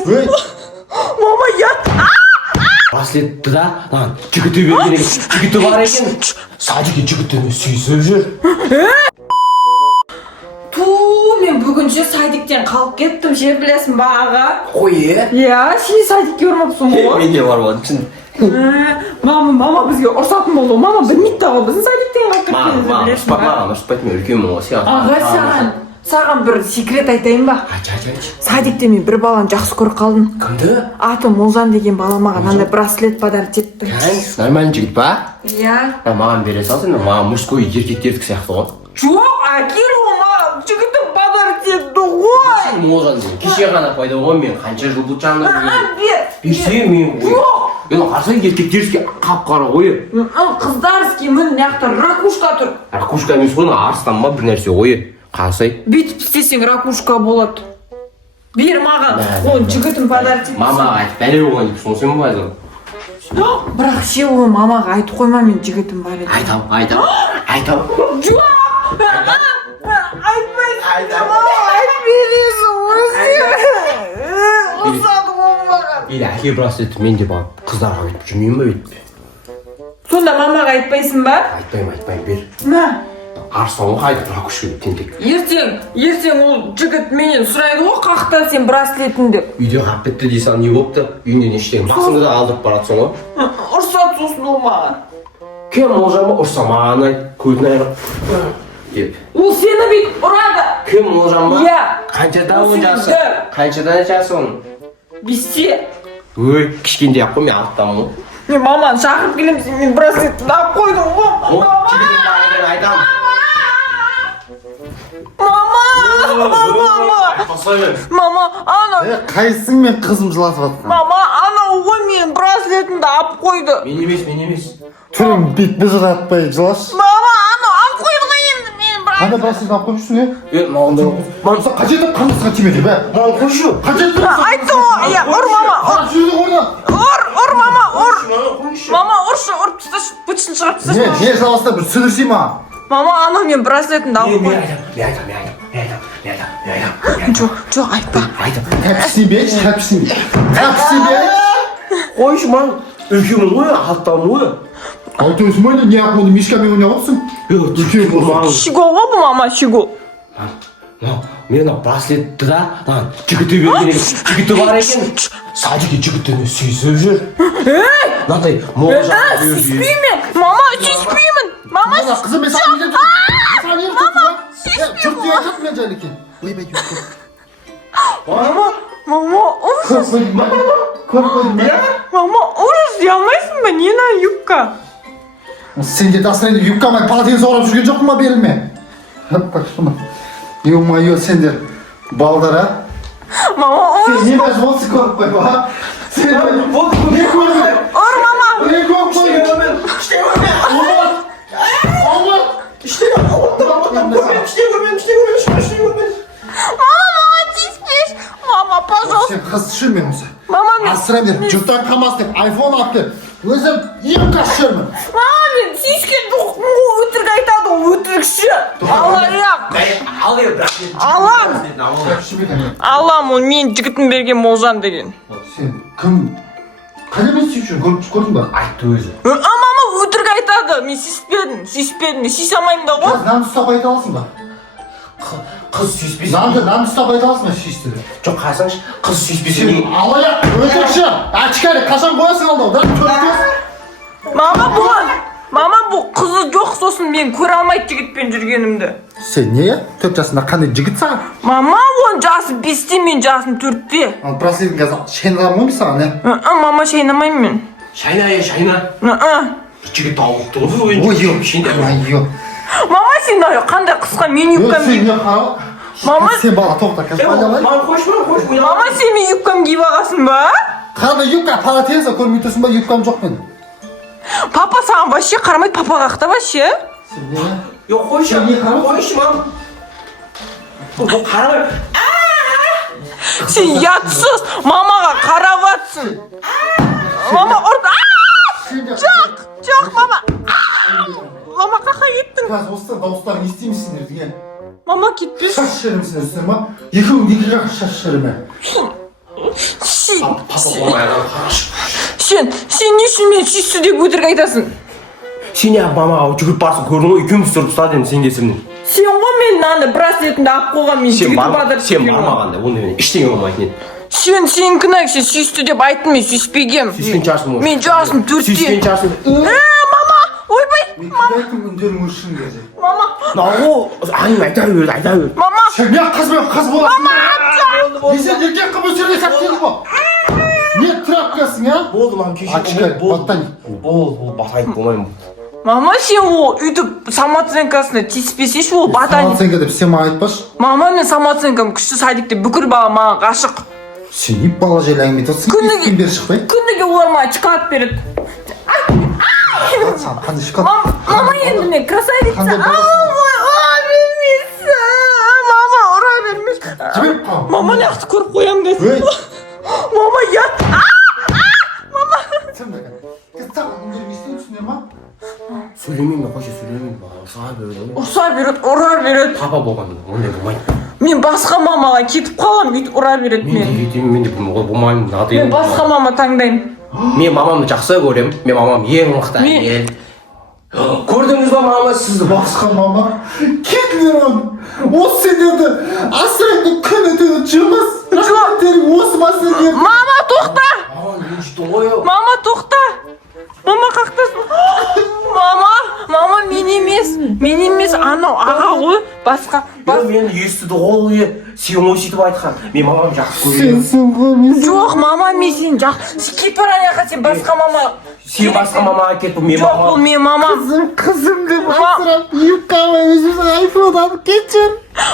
yapmayın. Mama yat. Brasletті да, lan jigiti berген ekan. Jigiti var ekan. Sadiki jigitini suyib jur. Men buguncha saydikdan qalib ketdim, şey bilasizmi baga? Qo'y. Ya, sen saydik görmapsın o. Menga borib chin. Mama bizga ursatma bo'ldi. Mama bir mitta qilib bizni saydikdan qalib ketdingiz bilasizmi? Mama, men ulkanman o'sha. Ag'a, Sağan bir sekret aytayınba. Aç. Sadikte men bir balani жақсы көріп қалдым. Kimdi? Аты Молжан деген бала маған андай браслет подарить етті. Нормальный жігіт па? Иә. Маған бере салсын, маған мужской еркектердікі сияқты ғой. Жоқ, әкел маған жігітім подарить етті ғой. Молжан деген кеше ғана пайда болған, мен қанша жыл бұл жанында Бер. берсем мен ғой. Жоқ. Енді қарасаң еркектердікі қап-қара ғой. Қыздарский мін мыняқта ракушка тұр. Ракушка емес қой, арыстан ба бір нәрсе ғой. Қарасай. Бүйтіп істесең ракушка болады. Бер маған. Оны жігітім подарить етті. Мамаға айтып бәле болған деп сонсың ба қазір? Бірақ ше оны мамаға айтып қойма, мен жігітім бар еді. Айтам. Жоқ! Айтпайсың. Айтпайсың. Ұсады болмаған. Или әке браслеті мен деп алып қыздарға өйтіп жүрмеймін ба өйтіп? Сонда мамаға айтпайсың ба? Айтпайым, бер. На. Арыстанға қайдып ракушка деп тентек. Ертең ол жігіт менен сұрайды ғой, қақта сен браслетің деп. Үйде қап бітті дейсің, не болыпты? Үйінде нештең? Басыңды да алдырып баратсың ғой. Ұрсат сосын ол маған. Кем Молжан ба? Ұрса маған айт, көтін айырып. Деп. Ол сені бүйтіп ұрады. Кем Молжан ба? Иә. Қаншадан жасы оның? 5-те. Өй, кішкенде ақ қой, мен арттамын ғой. Мен маманы шақырып келемін, сен мен браслетті алып қойдым ғой. Жігітім бар екен айтам. Мама, ана. Қайсың мен қызым жылатып жатқан? Мама, анау ғой мен браслетімді алып қойды. Мен емес. Түрім бүйтіп жылатпай жылашы. Мама, анау алып қойды ғой енді менің браслетімді. Қандай браслет алып қойып жүрсің, Маған да. Мамса қажет ет қамысқа тимеді, бә? Маған қойшы. Қажет ет. Айтты ғой, иә, ұр мама, ұр. Жүрді орда. Ұр мама, ұр. Мама, ұршы, ұрып тасташы, бытшын шығарып тасташы. Не жаласта бір сүлірсей ма? Мама, анау мен браслетімді алып қойды. Мен айтам. Жоқ, айтпа. Кәпсін бе, кәпсін бе. Қойшы, маған үлкенмін ғой, алтамын ғой. Алты өсім ойны, не ақ оны мишкамен ойнап отырсың? Шиго ғой бұл мама, шиго. Мен браслетті да, жігіті берген екен. Жігіті бар екен. Садики жігітіні сүйісіп жүр. Мынандай Молжан сүйіспеймін. Мама, сүйіспеймін. Мама, қызым, мен саған неден тұрмын? Мама, сүйіспеймін. Жұрт не айтады мен жайлы екен? Мама, ужас. Көріп Мама, ужас, ұялмайсың ба? Не на юбка? Сен де дастырайын юбкамай полотенце орап жүрген жоқпын ба беліме? Ё-моё, сендер балдара. Мама, ужас. Сен не мәз болсы көріп қой ба? Сен не көріп? Ұр мама. Не көріп қой? Мама, тиіспеш. Мама, пожалуйста. Сен қыз түсір мен осы. Мама, мен... Асырайым деп, жұрттан қалмас деп, айфон алып деп. Өзім ең қас жүрмін. Мама, мен тиіскен өтірік айтады, өтірікші. Алам, ол мен жігітім берген Молжан деген. Сен кім? Қайда мен сүйіп жүрмін, көрдің ба? айтты өзі. Мама, өтірік айтады. Мен сүйіспедім, мен сүйісе алмаймын да ғой. Нанды ұстап айта аласың ба? Қыз сүйіспесе. Нанды ұстап айта аласың ба сүйісті? Жоқ, қарасаңшы, қыз сүйіспесе. Сен алаяқ, өтірікші, әчкәрі, қашан қоясың алдау? Мама, бұл қызы жоқ, сосын мен көре алмайды жігітпен жүргенімді. Сен не? 4 жасында қандай жігіт саған? Мама, оның жасы 5-те, мен жасым 4-те. Ал браслетің қазір шайнағам ғой саған, не? Мама, шайнамаймын мен. Шайна. Жігіт алып тұр. Ой-ой. Мама, сен қандай қысқа мен юбкам Сен киіп... не қара? Мама, сен бала тоқта, қазір байлалай. Маған қойшы. Мама, сен мен юбкам киіп ағасың ба? Қандай юбка, полотенце көрмей тұрсың ба, юбкам жоқ мен. Папа саған вообще қарамайды, папа қақта вообще? Сен не? Yok қойшы мам. Қарамай. Сен ятсыз, мамаға қарап атсың. Мама ұрды. Жоқ, мама. Мама қақа кеттің. Қазір осы дауыстарын естимісіңдер деген. Мама кетпеш. Шаш шерімсіңдер, ма? Екеуің екі жақ шаш шерімі. Papa болмайған қараш. Сен не үшін мен сүйісті деп өтірік айтасың? Сен не мамаға жүгіріп барсың көрдің ғой, екеуміз тұрып ұстады енді сен кесімнен. Сен ғой мен мынаны браслетімді алып қойған мен жігіті батыр. Сен бармағанда онда мен ештеңе болмайтын еді. Сен кінәң, сен сүйісті деп айттың, мен сүйіспегем. Сүйіскен шығарсың ғой. Мен жасым 4-те. Сүйіскен шығарсың. Мама, ойбай. Мен кідәйтім үндерің өшін деді. Мама. Айта бер. Мама. Сен не қыз боласың? Несен еркек қып өсерге сәттен ба? Не трапкасың, а? Болды, мам, кеше. Ачка, баттан. Болды, батайып болмаймын. Мама, сен ол үйтіп самооценкасына тиіспесеші ол батан. Самооценка деп сен маған айтпашы. Мама, мен самооценкам күшті садикте бүкіл бала маған ғашық. Сен не бала жайлы әңгіме айтасың? Естен бері шықпай? Күніге олар маған шоколад береді. Қандай шоколад? Мама, енді мен красавица. Қандай баласың? Мама, ұра бермеш. Жіберіп қал. Мама, не ақты көріп қоямын десің. Өй! Мама, ят. Сен бәкән. Кіз саған үндерің естен түсінер ма? Сөйлемеймін, қойшы сөйлемеймін. Ұрса береді, ұра береді. Папа болғанда ондай болмайды. Мен басқа мамаға кетіп қалам, өйтіп ұра береді Мен мен. де кетемін, мен де болмаймын. Мен басқа мама таңдаймын. Мен мамамды жақсы көремін. Мен мамам ең мықты әйел. Көрдіңіз ба мама сізді? Басқа мама. Кетіңдер оны. Осы сендерді асырайды күн өтеді жүрміз. Рахметтерің осы ма сендер? Мама, тоқта! Мама, мен жүйті ғой. Мама, тоқта! Мама, қақтасын. Мама, мен емес, анау аға ғой, басқа. Мен естіді ғой, сен өсетіп айтқан. Мен мамам жақсы көремін. Жоқ, мама, мен сен жақсы. Кет бар аяққа, сен басқа мама. Сен басқа мамаға кетіп, мен Жоқ, бұл мамам. мен мамам. Қызым деп асырап, юбкаға өзіміздің айфон алып кетшін.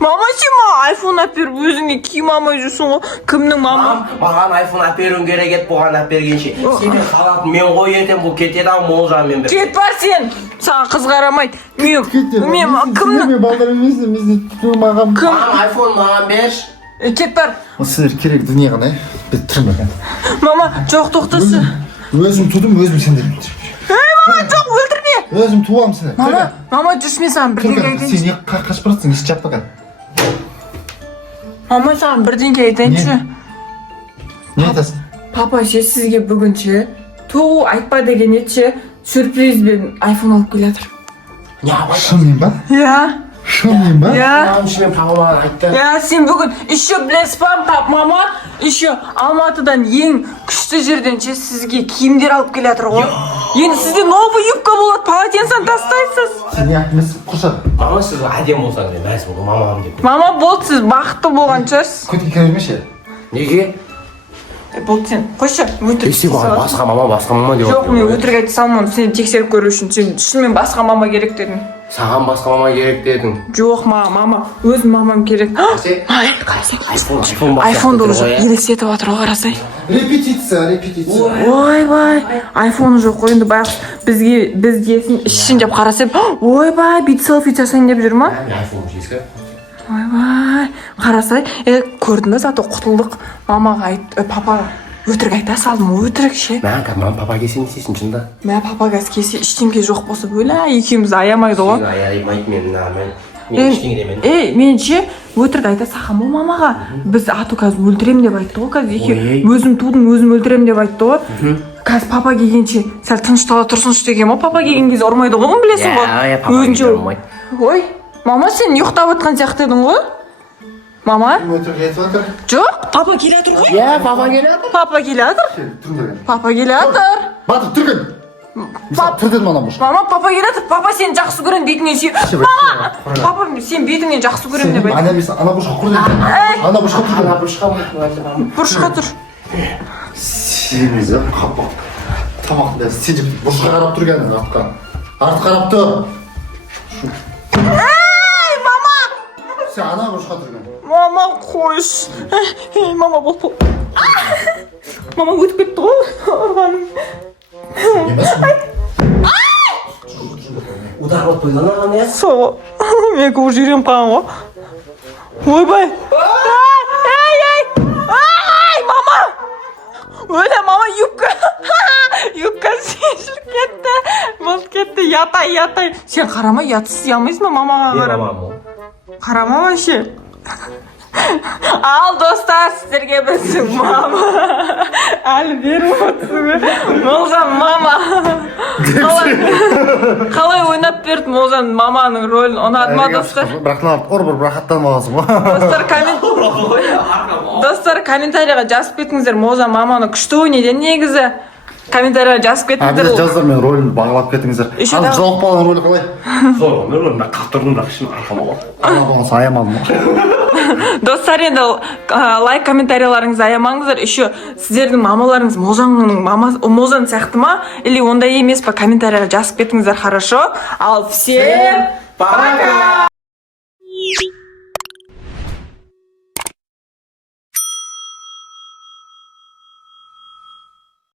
Мама, сен маған айфон әпер, өзіңе киім алмай жүрсің ғой. Кімнің мама? Маған айфон әперуің керек еді, бұған әпергенше. Сенен қалатын мен ғой ертең, бұл кетеді ау молжанмен бір. Кет бар сен. Саған қыз қарамайды. Мен кімнің? Мен балдар емес, мен тұрмаған. Маған айфон маған берші. Кет бар. Сіздер керек дүние ғана, біз тұрмаған. Мама, жоқ, тоқтасы. Өзім тудым, өзім сендерім. Мама, жоқ, өлтірме. Өзім туам сені. Мама, жүрші, мен саған бірдеңе айтайыншы. Сен не қашып баратсың, есі жаппаған. Мама, саған бірдеңе айтайыншы. Не айтасың? Папа ше сізге бүгінше ту айтпа деген еді, сюрпризбен айфон алып келатыр. Шынымен ба? Иә. Шынымен ба? Иә. Мен папама айтты. Иә, сен бүгін еще білесіз ба, мама, еще Алматыдан ең күшті жерден сізге киімдер алып келатыр ғой. Енді сізде новый юбка болады, полотенцені тастайсыз. Сен не айтмайсың, құршады. Мама сіз әдем болсаңыз, мәз болды, мамам деп. Мама, болды, сіз бақытты болған шығарсыз. Көтке керемеші? Неге? Болды, сен қойшы, өтірік. Сен маған басқа мама деп Жоқ, мен өтірік айта салмадым, сені тексеріп көру үшін. Сен шынымен басқа мама керек дедің. Саған басқа мама керек дедің. Жоқ, мама, өзім мамам керек. Айфонды уже елестетіп отыр ғой, қарасай. Репетиция. Ойбай, айфоны жоқ қой, енді байқұс бізге ішін деп қарасай, ойбай, бит селфи жасайын деп жүр ма? Айфон жескі. Ойбай, қарасай, көрдің бе, зато құтылдық. Мамаға папаға өтірік айта салдым, өтірік ше. Мам, папа келсең істейсің шында. Мә папа газ келсе ештеңке жоқ болса бөлә, екеумізді аямайды ғой. Аямайды мен ештеңе демен. Менше өтірік айта саған бұл мамаға. Біз ату қазір өлтірем деп айтты ғой, қазір екеу. Өзім тудым, өзім өлтірем деп айтты ғой. Қазір папа келгенше сәл тыныштала тұрсыншы деген ғой. Папа келген кезде ұрмайды ғой, білесің ғой. Өзінше. Ой, мама, сен ұйықтап отқан сияқты едің ғой? Мама? Өтірік айтып отыр. Жоқ, папа келатыр ғой. Иә, папа келеді. Папа келатыр. Папа келатыр. Батыр, түрген. Тұр дедім ана бұш. Мама, папа келатыр. Папа сені жақсы көрем бетіңнен сүйіп. Мама! Папа сен бетіңнен жақсы көрем деп айтты. Ана емес, ана бұшқа құр дедім. Ана бұшқа тұр. Ана бұрышқа Бұрышқа тұр. Сен өзі қапақ. Тамақында сен деп бұшқа қарап тұрған артқа. Арт қарап тұр. Сен ана бұшқа тұрған. Мама, қойш. Мама, бұл. Мама өтіп кетті ғой. удар болып қойған аған иә? Соға. Мен көз жүрем қалған ғой. Ойбай. Ай, мама. Өлі, мама, юбка. Юбка шешіліп кетті. Бұл кетті, ятай. Сен қарама, ятсыз ямайсың ба мамаға қарама? Қарама вообще. Ал достар, сіздерге біздің мама. әлі беріп отырсың. Молжан мама. Қалай ойнап берді Молжан маманың рөлін? Ұнады ма достар? Бірақ бір рахаттанмағансың ғой. Достар комментарийға жазып кетіңіздер. Молжан маманы күшті ойнайды негізі. Комментарийға жазып кетіңіздер. Жаздар мен рөлін бағалап кетіңіздер. Ал жауап баланың рөлі қалай? Зор, мен рөлін қақтырдым, бірақ ішім арқама болды. Болмаса аямадым. Достар, енді лайк комментарийларыңызды аямаңыздар. Еще сіздердің мамаларыңыз Молжан сияқты ма? Или ондай емес па? Комментарийға жазып кетіңіздер, хорошо? Ал всем пока!